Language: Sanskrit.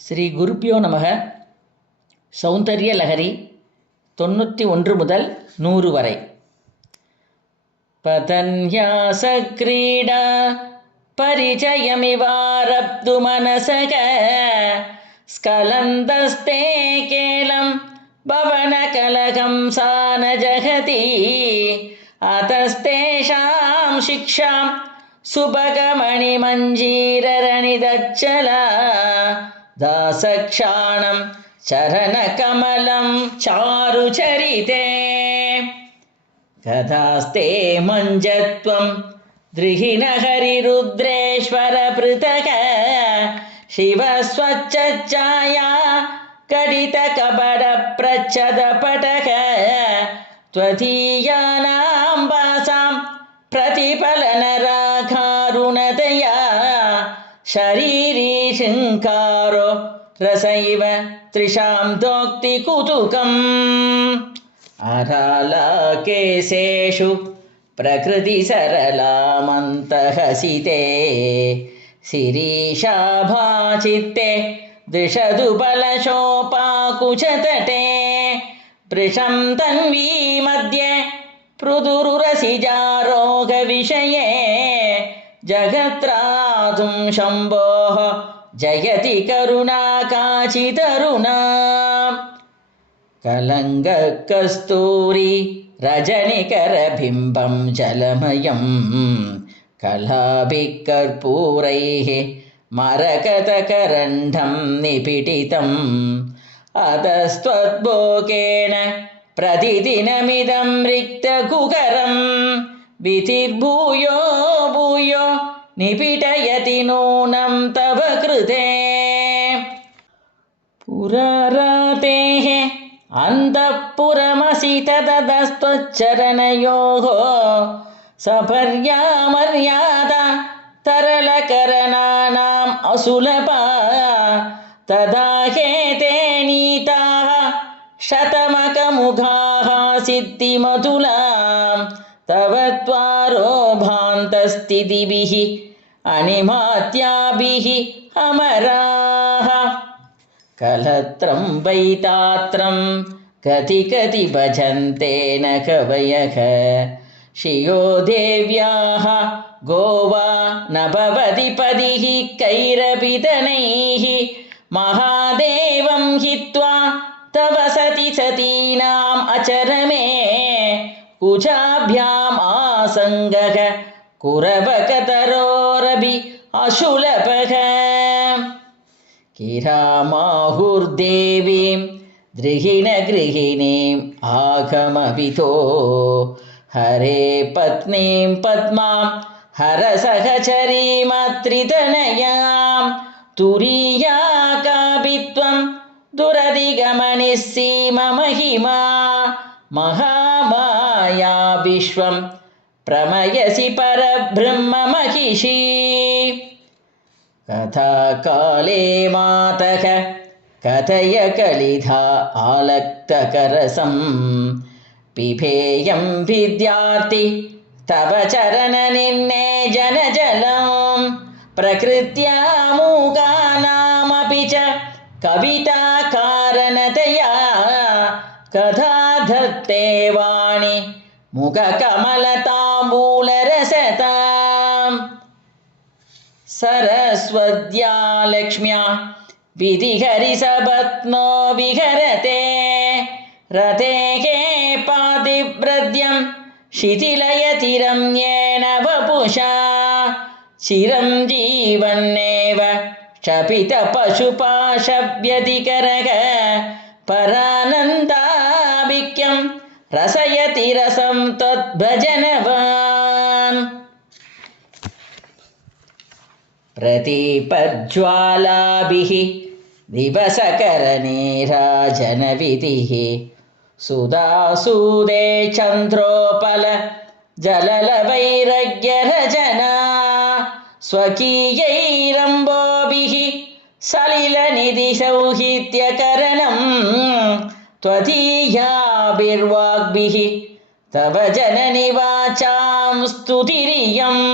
ஸ்ரீ குருப்பியோ நமக. சௌந்தர்ய லஹரி 91 முதல் 100 வரை. பதன்யாச க்ரீடா பரிச்சயமிவாரப்து மனசக ஸ்கலந்தஸ்தே கேலம் பவன கலகம் சான ஜகதி அதஸ்தேஷாம் சிக்ஷாம் சுபகமணி மஞ்சீரரணிதச்சலா தாசக்ஷாணம் சரணகமலம் சாருச்சரிதே கதாஸ்தே மஞ்சத்வம் த்ரிஹிணஹரிருத்ரேஸ்வர பிருதக சிவஸ்வச்சச்சாயா கடித கபட பிரச்சத படக த்வதீயானாம் பாசாம் பிரதிபலன ராகாருணதயா ஷரீரி சிங்காரோ ரசைவ த்ரிஷாம் தோக்தி குதுகம் அராலாகேசேஷு பிரகிருதி சரளாமந்தஹசிதே சிரீஷாபாசித்தே திஷது பலசோபாகுச்சதடே பృஷம் தன்வீ மத்யே பృதுருரசிஜாரோக விஷயே ஜகத்ராதும் சம்போஹ ஜயதி கருணா காசிதருணா கலங்க கஸ்தூரி ரஜனிகரபிம்பம் ஜலமயம் கலாபிகர்பூரைः மரகதகரண்டம் நிபிடிதம் அதஸ்த்வத்போகேன பிரதிதினமிதம் ரிக்தகுகரம் விதிர்பூயோ பூயோ நிபிடயதி நூனம் தவ கிருதே புரராதேஹ அந்தఃபுரமசி தததஸ்த்வச்சரணயோः சபர்யாமர்யாதா தரளகரணானாம் அசுலபா ததாஹேதே நீதாः शतमकमुखाः सिद्धिमधुलां तव त्वारोभान्तस्थितिभिः अनिमात्याभिः अमराः कलत्रं वैतात्रं कति कति भजन्ते न कवयः श्रियो देव्याः गोवा न भवति पदिः कैरपितनैः महादेवं हित्वा तव सति सतीनाम् अचरमे कुजाभ्याम् आसङ्गः कुरवकतरोरभि अशुलभः किरामाहुर्देवीं द्रिहिणगृहिणीम् आगमवितो हरे पत्नीं पद्मां हरसहचरीमत्रितनयां तुरीया काभित्वं दुरधिगमनिस्सीममहिमा महामाया विश्वं प्रमयसि परब्रह्ममहिषी कथाकाले मातः कथय कलिधा आलक्तकरसं पिबेयं विद्यार्थी तव चरणनिन्ने जनजलं प्रकृत्या मूकानामपि च कविता कारणतया कथा धत्ते वाणी मुखकमलताम्बूलरसतां सरस्वत्या लक्ष्म्या विधिहरिसपत्नो विहरते रतेः पातिव्रत्यं शिथिलयतिरम्येण वपुषा चिरं जीवन्नेव क्षपितपशुपाशव्यतिकरः परानन्दाभिक्यं रसयति रसं त्वद्भजनवान् प्रदीपज्वालाभिः दिवसकरनीराजनविधिः सुधासूदे चन्द्रोपल जललवैरग्यरजना स्वकीयैरम्बोभिः सलिलनिधिसौहित्यकरणं त्वदीयाभिर्वाग्भिः तव जननि वाचां स्तुतिरियम्